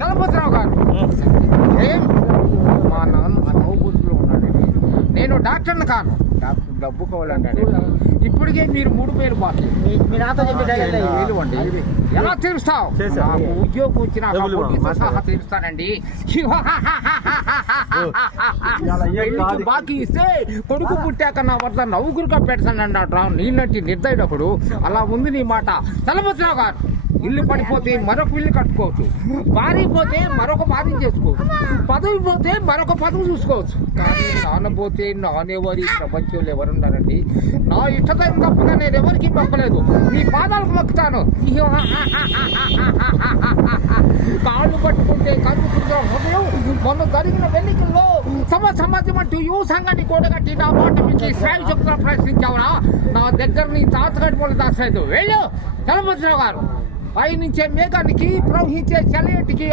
చలపతిరావు గారు ఏం మా నాన్న సాగుబుద్ధులో ఉన్నాడండి. నేను డాక్టర్ని కాను, డాక్టర్ డబ్బు కావాలన్నాడు. ఇప్పటికే మీరు 3,000 బాకీ. మీ నాతో చెప్పి అండి ఎలా తీరుస్తావు? నాకు ఉద్యోగం వచ్చిన సహా తీరుస్తానండి. పెళ్లికి బాకీ ఇస్తే కొడుకు పుట్టాక నా వద్ద నౌకరుగా పెడతానండి. నీళ్ళంటి నిర్దయుడప్పుడు అలా ఉంది నీ మాట. చలపతిరావు గారు, ఇల్లు పడిపోతే మరొక ఇల్లు కట్టుకోవచ్చు, భార్య పోతే మరొక భార్య చేసుకోవచ్చు, పదవి పోతే మరొక పదవి చూసుకోవచ్చు. కానీ నానబోతే నానేవారి ప్రపంచంలో ఎవరున్నారండి? నా ఇష్టదైవం తప్పగా నేను ఎవరికి మొక్కలేదు. నీ పాదాలకు మొక్కుతాను. కాళ్ళు పట్టుకుంటే కలుగుతుందో హృదయం. మొన్న జరిగిన ఎన్నికల్లో సమాజం అంటూ యువ సంఘాన్ని కూడగట్టి నా మాట మీకు శ్రాయి చెప్తున్నా ప్రశ్నించావురా? నా దగ్గర నీ తాతగడ్డి వాళ్ళు దాచలేదు. వెళ్ళు చలపతిరావు గారు. పైనుంచే మేఘానికి ప్రవహించే చలిటికి